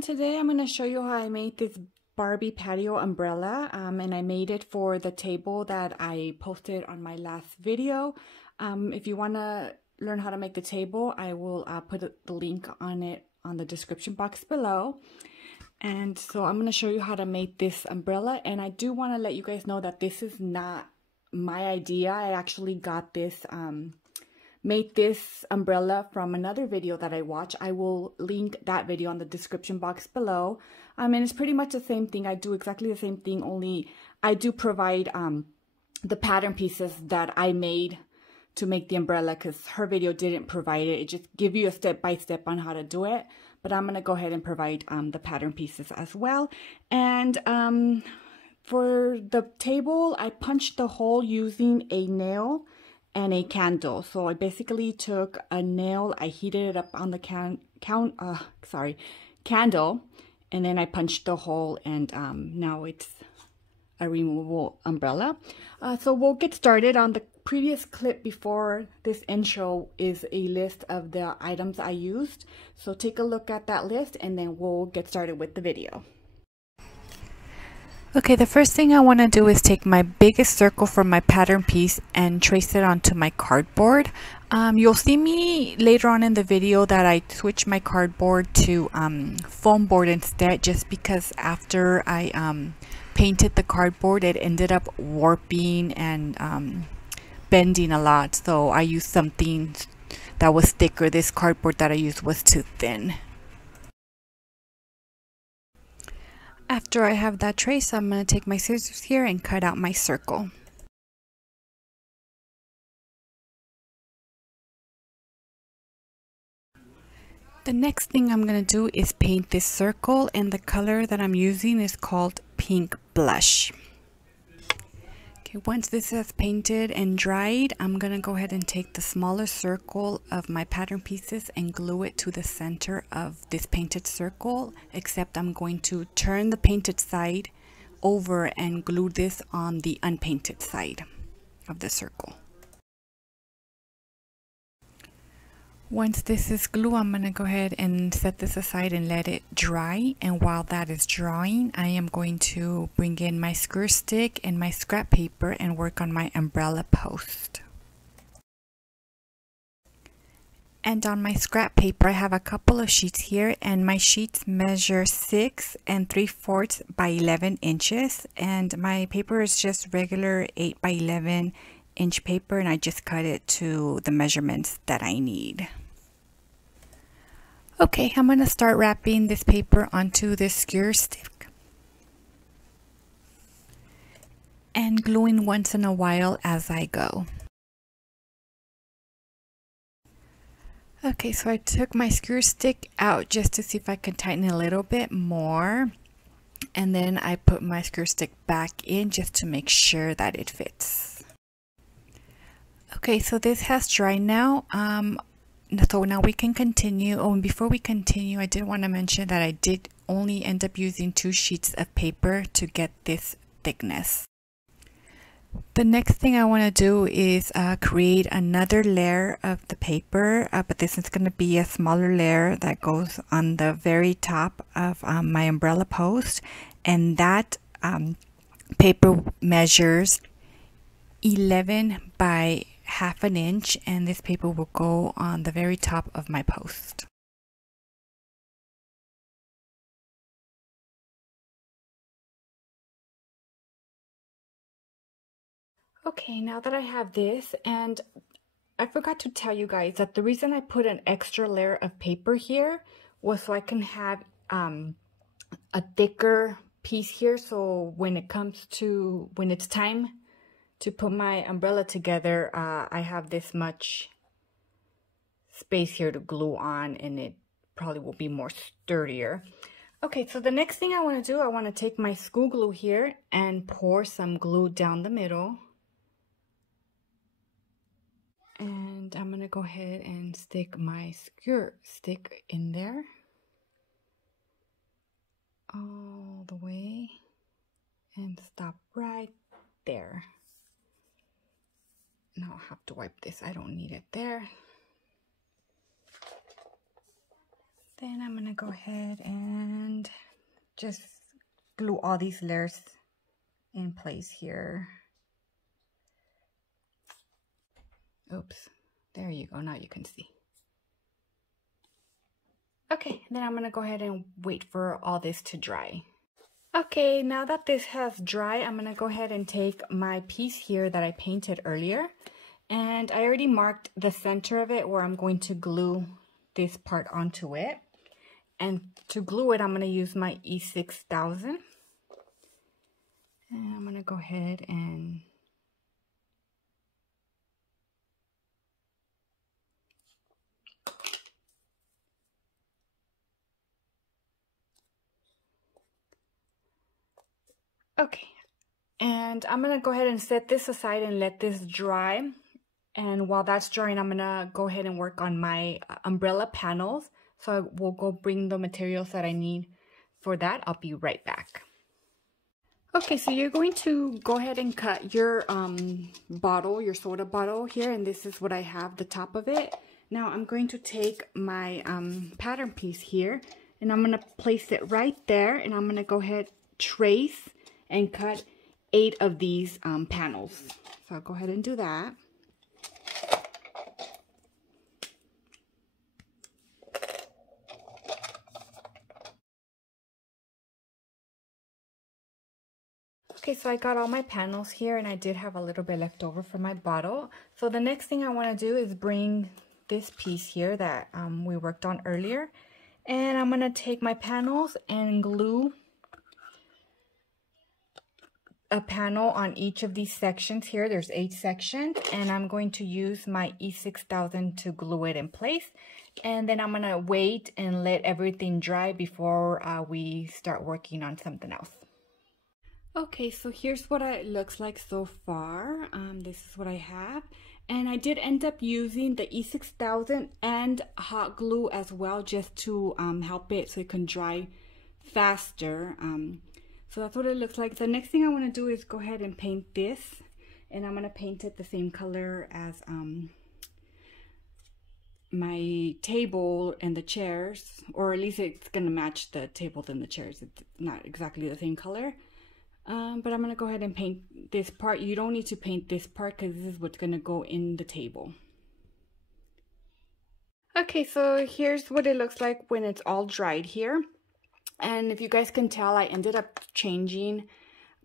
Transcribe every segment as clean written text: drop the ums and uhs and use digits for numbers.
everyone, today I'm going to show you how I made this Barbie patio umbrella and I made it for the table that I posted on my last video. If you want to learn how to make the table, I will put the link on it on the description box below. And so I'm going to show you how to make this umbrella, and I do want to let you guys know that this is not my idea. I actually got this made this umbrella from another video that I watched. I will link that video on the description box below. And it's pretty much the same thing. I do exactly the same thing, only I do provide the pattern pieces that I made to make the umbrella, because her video didn't provide it. It just gives you a step-by-step on how to do it. But I'm going to go ahead and provide the pattern pieces as well. And for the table, I punched the hole using a nail and a candle. So I basically took a nail, I heated it up on the candle, and then I punched the hole, and now it's a removable umbrella. So we'll get started. On the previous clip before this intro is a list of the items I used. So take a look at that list and then we'll get started with the video. Okay, the first thing I want to do is take my biggest circle from my pattern piece and trace it onto my cardboard. You'll see me later on in the video that I switch my cardboard to foam board instead, just because after I painted the cardboard, it ended up warping and bending a lot. So I used something that was thicker. This cardboard that I used was too thin. After I have that trace, I'm going to take my scissors here and cut out my circle. The next thing I'm going to do is paint this circle, and the color that I'm using is called Pink Blush. Okay, once this is painted and dried, I'm going to go ahead and take the smaller circle of my pattern pieces and glue it to the center of this painted circle, except I'm going to turn the painted side over and glue this on the unpainted side of the circle. Once this is glue, I'm going to go ahead and set this aside and let it dry. And while that is drying, I am going to bring in my square stick and my scrap paper and work on my umbrella post. And on my scrap paper, I have a couple of sheets here, and my sheets measure 6 3/4 by 11 inches. And my paper is just regular 8 by 11 inch paper, and I just cut it to the measurements that I need. Okay, I'm going to start wrapping this paper onto this skewer stick and gluing once in a while as I go. Okay, so I took my skewer stick out just to see if I can tighten it a little bit more, and then I put my skewer stick back in just to make sure that it fits. Okay, so this has dried now. So now we can continue. Oh, and before we continue, I did want to mention that I did only end up using 2 sheets of paper to get this thickness. The next thing I want to do is create another layer of the paper, but this is going to be a smaller layer that goes on the very top of my umbrella post, and that paper measures 11 by half an inch, and this paper will go on the very top of my post. Okay, now that I have this, and I forgot to tell you guys that the reason I put an extra layer of paper here was so I can have a thicker piece here, so when it's time to put my umbrella together, I have this much space here to glue on, and it probably will be more sturdier. Okay, so the next thing I want to do, I want to take my school glue here and pour some glue down the middle. And I'm going to go ahead and stick my skewer stick in there all the way and stop right there. Now I'll have to wipe this. I don't need it there. Then I'm gonna go ahead and just glue all these layers in place here. Oops, there you go, now you can see. Okay, then I'm gonna go ahead and wait for all this to dry. Okay, now that this has dried, I'm gonna go ahead and take my piece here that I painted earlier, and I already marked the center of it where I'm going to glue this part onto it. And to glue it, I'm gonna use my E6000. And I'm gonna go ahead and okay, and I'm gonna go ahead and set this aside and let this dry. And while that's drying, I'm gonna go ahead and work on my umbrella panels. So I will go bring the materials that I need for that. I'll be right back. Okay, so you're going to go ahead and cut your bottle, your soda bottle here, and this is what I have, the top of it. Now I'm going to take my pattern piece here, and I'm gonna place it right there, and I'm gonna go ahead, trace, and cut 8 of these panels. So I'll go ahead and do that. Okay, so I got all my panels here, and I did have a little bit left over from my bottle. So the next thing I want to do is bring this piece here that we worked on earlier, and I'm going to take my panels and glue a panel on each of these sections here. There's 8 sections, and I'm going to use my E6000 to glue it in place. And then I'm going to wait and let everything dry before we start working on something else. Okay, so here's what it looks like so far. This is what I have, and I did end up using the E6000 and hot glue as well, just to help it so it can dry faster. So that's what it looks like. The next thing I want to do is go ahead and paint this, and I'm going to paint it the same color as my table and the chairs, or at least it's going to match the table and the chairs. It's not exactly the same color. But I'm going to go ahead and paint this part. You don't need to paint this part because this is what's going to go in the table. Okay, so here's what it looks like when it's all dried here. And if you guys can tell, I ended up changing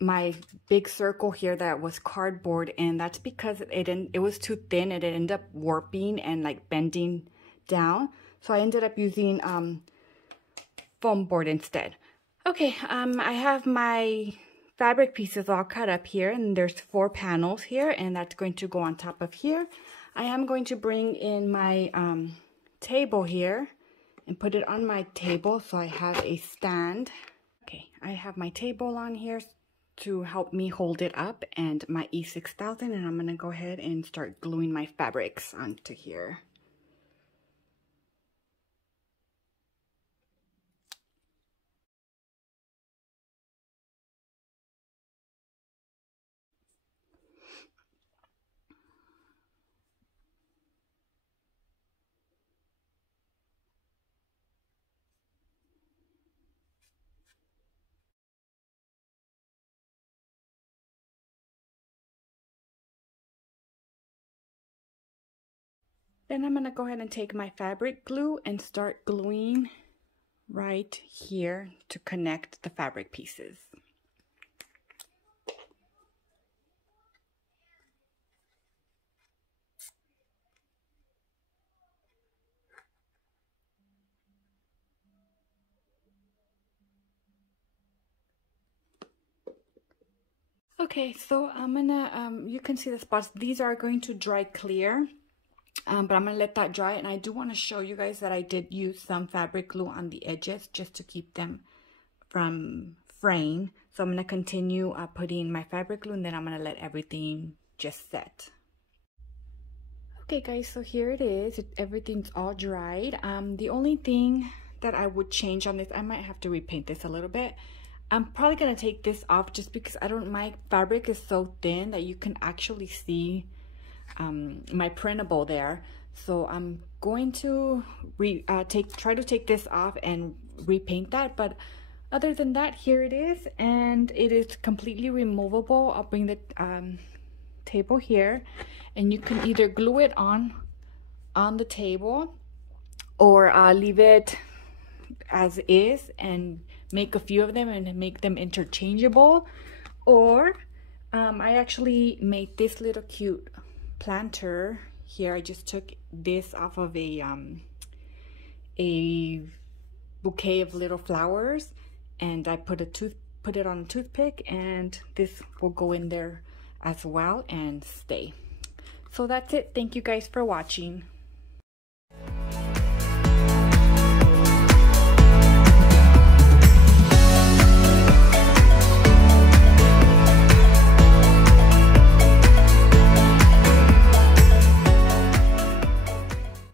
my big circle here that was cardboard, and that's because it was too thin and it ended up warping and like bending down. So I ended up using foam board instead. Okay, I have my fabric pieces all cut up here, and there's 4 panels here, and that's going to go on top of here. I am going to bring in my table here and put it on my table, so I have a stand. Okay, I have my table on here to help me hold it up, and my E6000, and I'm gonna go ahead and start gluing my fabrics onto here. Then I'm going to go ahead and take my fabric glue and start gluing right here to connect the fabric pieces. Okay, so I'm gonna, you can see the spots. These are going to dry clear. But I'm going to let that dry, and I do want to show you guys that I did use some fabric glue on the edges just to keep them from fraying. So I'm going to continue putting my fabric glue, and then I'm going to let everything just set. Okay guys, so here it is. Everything's all dried. The only thing that I would change on this, I might have to repaint this a little bit. I'm probably going to take this off just because my fabric is so thin that you can actually see my printable there. So I'm going to try to take this off and repaint that, but other than that, here it is, and it is completely removable. I'll bring the table here, and you can either glue it on the table or leave it as is and make a few of them and make them interchangeable. Or I actually made this little cute planter here. I just took this off of a bouquet of little flowers, and I put it on a toothpick, and this will go in there as well and stay. So that's it. Thank you guys for watching.